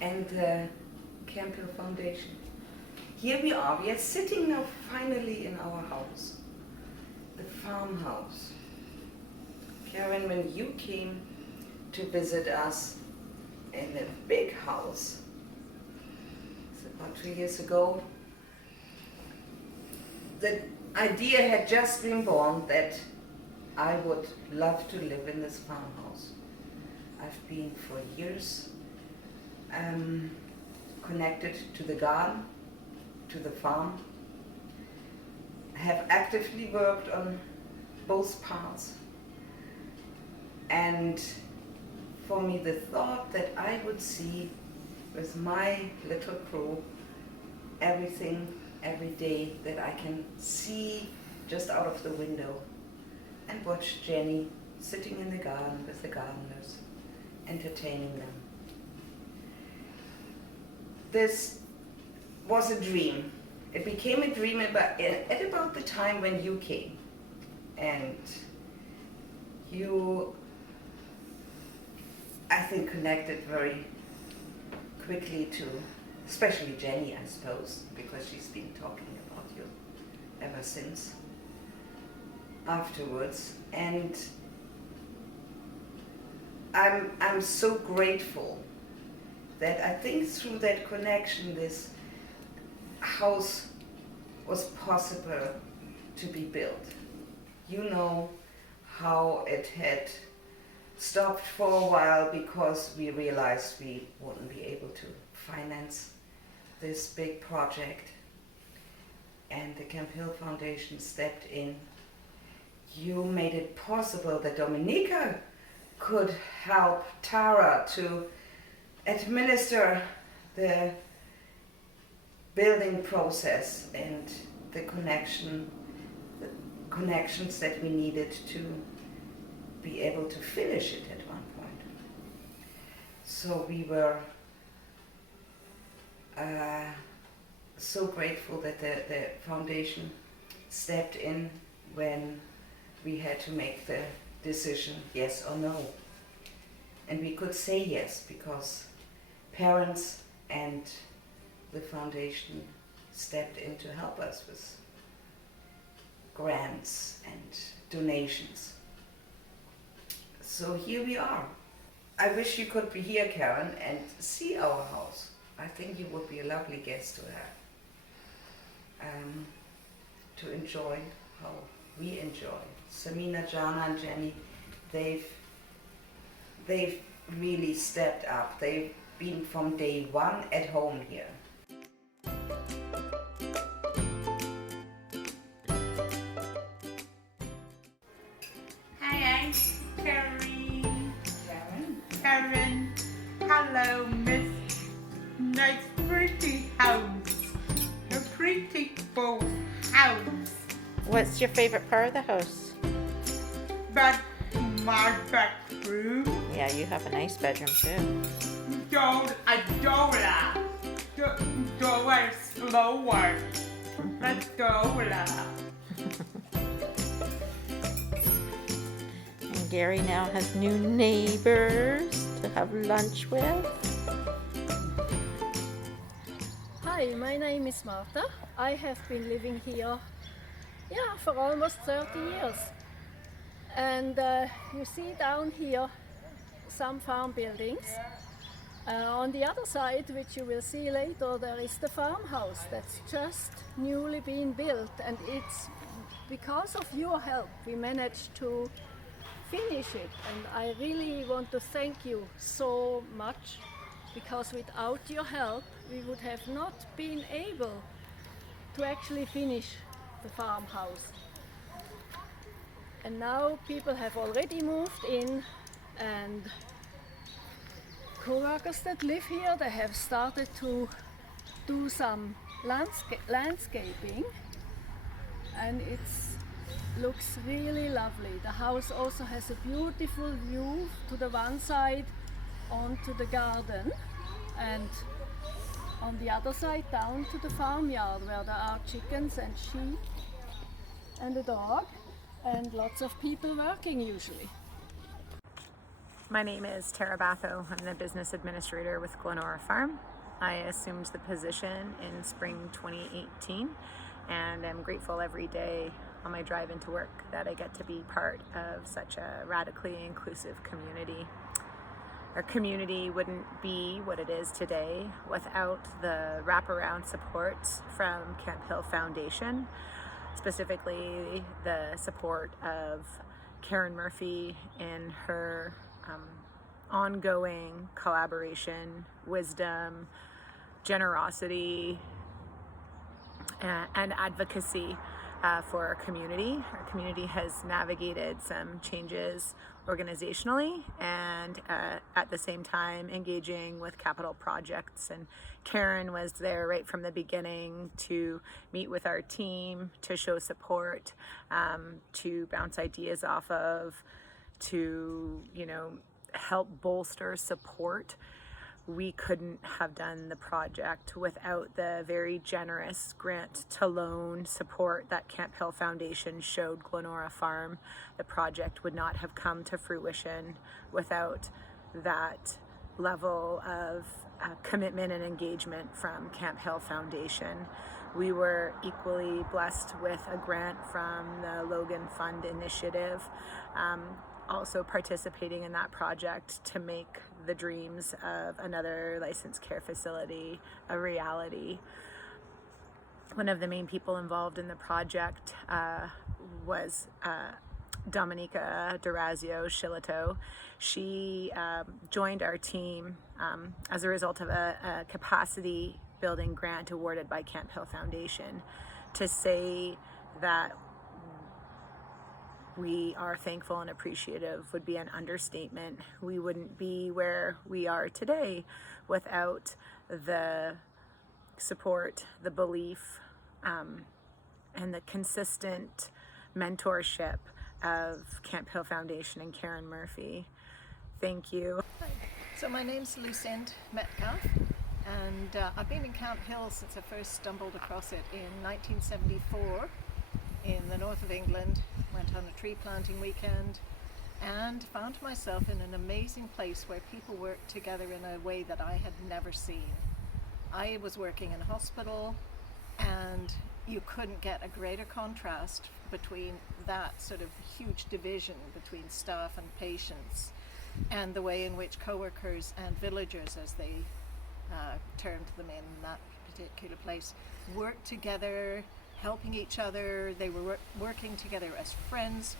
and the Camphill Foundation. Here we are sitting now finally in our house, the farmhouse. Karen, when you came to visit us in a big house, it's about 2 years ago, the idea had just been born that I would love to live in this farmhouse. I've been for years connected to the garden, to the farm. I have actively worked on both parts. And for me, the thought that I would see with my little crew everything every day that I can see just out of the window and watch Jenny sitting in the garden with the gardeners, entertaining them. This was a dream. It became a dream at about the time when you came. And you, I think, connected very quickly to, especially Jenny, I suppose, because she's been talking about you ever since afterwards. And I'm so grateful that I think through that connection this house was possible to be built. You know how it had stopped for a while because we realized we wouldn't be able to finance this big project, and the Camphill Foundation stepped in. You made it possible that Dominika could help Tara to administer the building process and the connections that we needed to be able to finish it at one point. So we were so grateful that the foundation stepped in when we had to make the decision, yes or no. And we could say yes because parents and the foundation stepped in to help us with grants and donations. So here we are. I wish you could be here, Karen, and see our house. I think you would be a lovely guest to have, to enjoy how we enjoy. Samina, Jana, and Jenny, they've really stepped up. They've been from day one at home here. Hi, I'm Carrie. Karen? Karen. Hello, Miss. Nice pretty house. A pretty full house. What's your favorite part of the house? But my bedroom. Yeah, you have a nice bedroom too. Don't adore that. Go slower. Let's go. And Gary now has new neighbors to have lunch with. Hi, my name is Marta. I have been living here for almost 30 years. And you see down here some farm buildings. On the other side, which you will see later, there is the farmhouse that's just newly been built, and it's because of your help we managed to finish it, and I really want to thank you so much, because without your help we would have not been able to actually finish the farmhouse. And now people have already moved in, and co-workers that live here, they have started to do some landscaping, and it looks really lovely. The house also has a beautiful view to the one side onto the garden, and on the other side down to the farmyard where there are chickens and sheep and a dog and lots of people working usually. My name is Tara Batho. I'm the business administrator with Glenora Farm. I assumed the position in spring 2018, and I'm grateful every day on my drive into work that I get to be part of such a radically inclusive community. Our community wouldn't be what it is today without the wraparound support from Camphill Foundation, specifically the support of Karen Murphy in her ongoing collaboration, wisdom, generosity, and advocacy for our community. Our community has navigated some changes organizationally and at the same time engaging with capital projects. And Karen was there right from the beginning to meet with our team, to show support, to bounce ideas off of, to, help bolster support. We couldn't have done the project without the very generous grant to loan support that Camphill Foundation showed Glenora Farm. The project would not have come to fruition without that level of commitment and engagement from Camphill Foundation. We were equally blessed with a grant from the Logan Fund initiative, also participating in that project to make the dreams of another licensed care facility a reality. One of the main people involved in the project was Dominica Durazio Shillito. She joined our team as a result of a capacity building grant awarded by Camphill Foundation. To say that we are thankful and appreciative would be an understatement. We wouldn't be where we are today without the support, the belief, and the consistent mentorship of Camphill Foundation and Karen Murphy. Thank you. Hi. So my name's Lucinda Metcalf, and I've been in Camphill since I first stumbled across it in 1974 in the north of England. Went on a tree planting weekend and found myself in an amazing place where people work together in a way that I had never seen. I was working in a hospital, and you couldn't get a greater contrast between that sort of huge division between staff and patients and the way in which co-workers and villagers, as they termed them in that particular place, worked together, helping each other. They were working together as friends,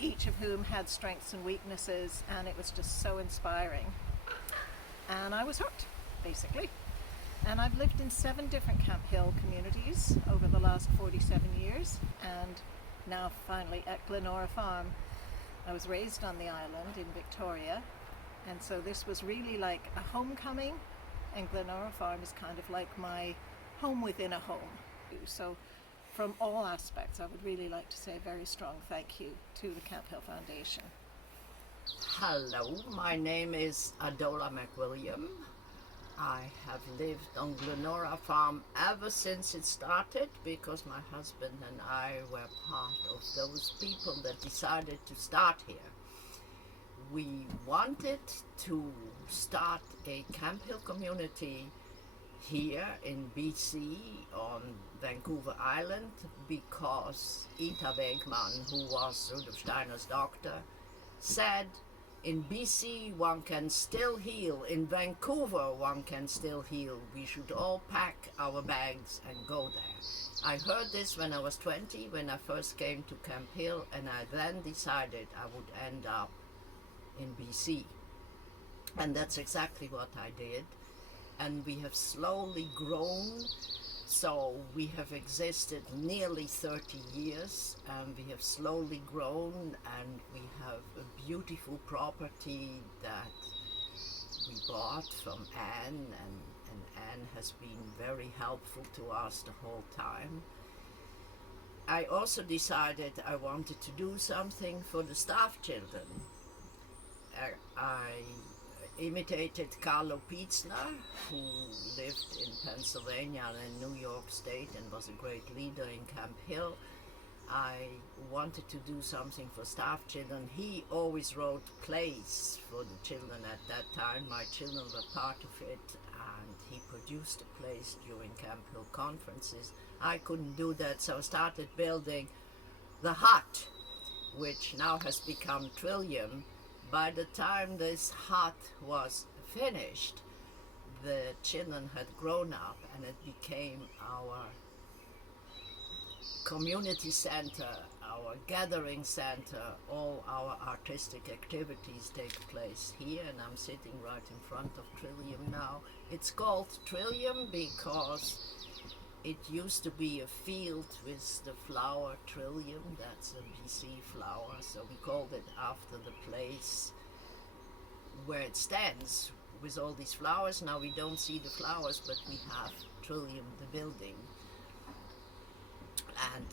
each of whom had strengths and weaknesses, and it was just so inspiring. And I was hooked, basically. And I've lived in 7 different Camphill communities over the last 47 years, and now finally at Glenora Farm. I was raised on the island in Victoria, and so this was really like a homecoming, and Glenora Farm is kind of like my home within a home. So from all aspects, I would really like to say a very strong thank you to the Camphill Foundation. Hello, my name is Adola McWilliam. I have lived on Glenora Farm ever since it started, because my husband and I were part of those people that decided to start here. We wanted to start a Camphill community here in BC on Vancouver Island because Ita Wegman, who was Rudolf Steiner's doctor, said in BC one can still heal, in Vancouver one can still heal, we should all pack our bags and go there. I heard this when I was 20, when I first came to Camphill, and I then decided I would end up in BC. And that's exactly what I did. And we have slowly grown, so we have existed nearly 30 years, and we have slowly grown, and we have a beautiful property that we bought from Anne, and Anne has been very helpful to us the whole time. I also decided I wanted to do something for the staff children. I imitated Carlo Pietzner, who lived in Pennsylvania and New York State and was a great leader in Camphill. I wanted to do something for staff children. He always wrote plays for the children at that time. My children were part of it, and he produced the plays during Camphill conferences. I couldn't do that, so I started building the hut, which now has become Trillium. By the time this hut was finished, the children had grown up and it became our community center, our gathering center. All our artistic activities take place here, and I'm sitting right in front of Trillium now. It's called Trillium because it used to be a field with the flower Trillium. That's a BC flower, so we called it after the place where it stands with all these flowers. Now we don't see the flowers, but we have Trillium, the building. And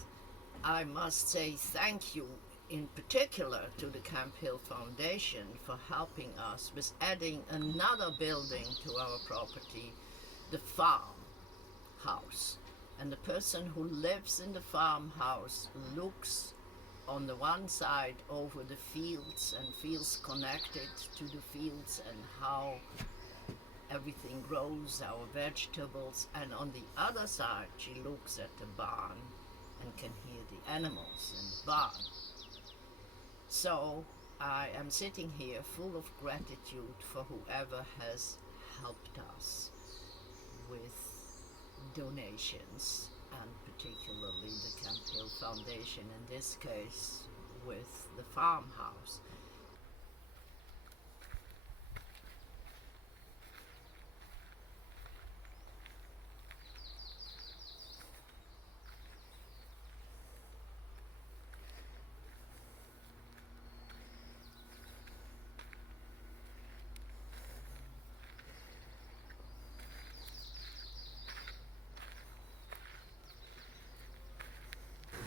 I must say thank you in particular to the Camphill Foundation for helping us with adding another building to our property, the Farmhouse. And the person who lives in the farmhouse looks on the one side over the fields and feels connected to the fields and how everything grows, our vegetables, and on the other side she looks at the barn and can hear the animals in the barn. So I am sitting here full of gratitude for whoever has helped us with donations, and particularly the Camphill Foundation, in this case with the Farmhouse.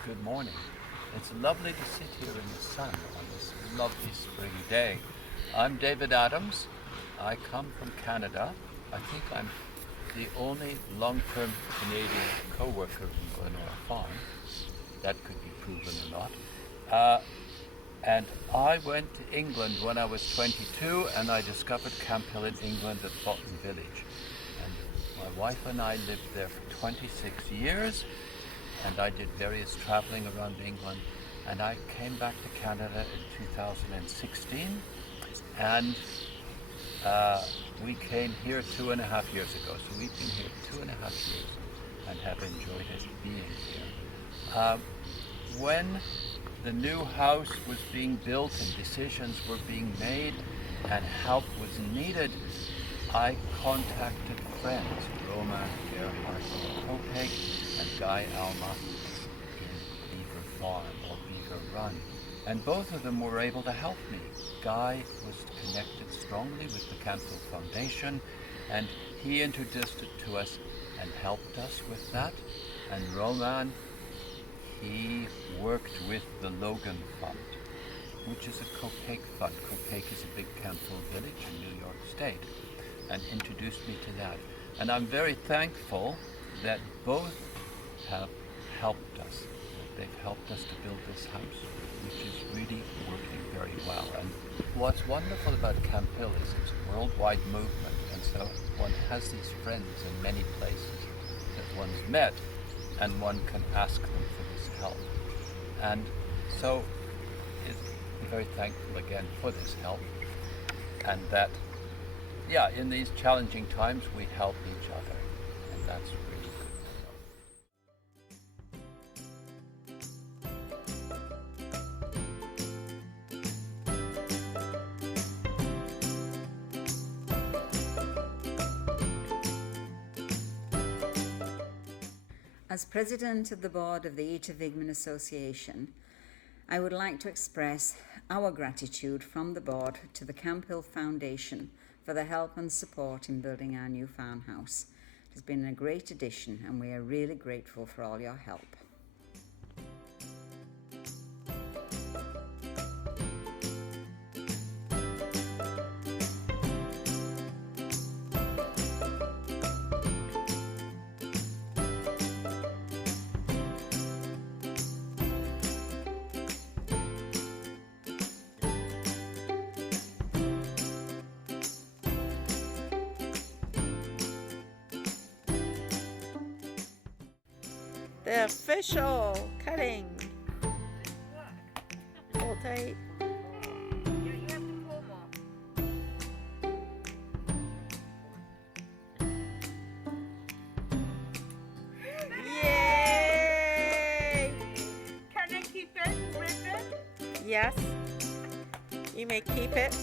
Good morning. It's lovely to sit here in the sun on this lovely spring day. I'm David Adams. I come from Canada. I think I'm the only long-term Canadian co-worker in Glenora Farm. That could be proven or not. And I went to England when I was 22, and I discovered Camphill in England at Botton Village. And my wife and I lived there for 26 years. And I did various traveling around England, and I came back to Canada in 2016, and we came here 2.5 years ago. So we've been here 2.5 years and have enjoyed it being here. When the new house was being built and decisions were being made and help was needed, I contacted friends, Roma Gerhardt Kopek and Guy Alma in Beaver Farm or Beaver Run. And both of them were able to help me. Guy was connected strongly with the Camphill Foundation, and he introduced it to us and helped us with that. And Roman, he worked with the Logan Fund, which is a Kopek fund. Kopek is a big Camphill village in New York State, and introduced me to that. And I'm very thankful that both have helped us. They've helped us to build this house, which is really working very well. And what's wonderful about Camphill is it's a worldwide movement, and so one has these friends in many places that one's met, and one can ask them for this help. And so I'm very thankful again for this help, and that in these challenging times we help each other, and that's really good to know. As President of the Board of the Eat of Vigman Association, I would like to express our gratitude from the Board to the Camphill Foundation for the help and support in building our new farmhouse. It has been a great addition, and we are really grateful for all your help. The official cutting. Hold tight. Yay! Can I keep it, Bridget? Yes. You may keep it.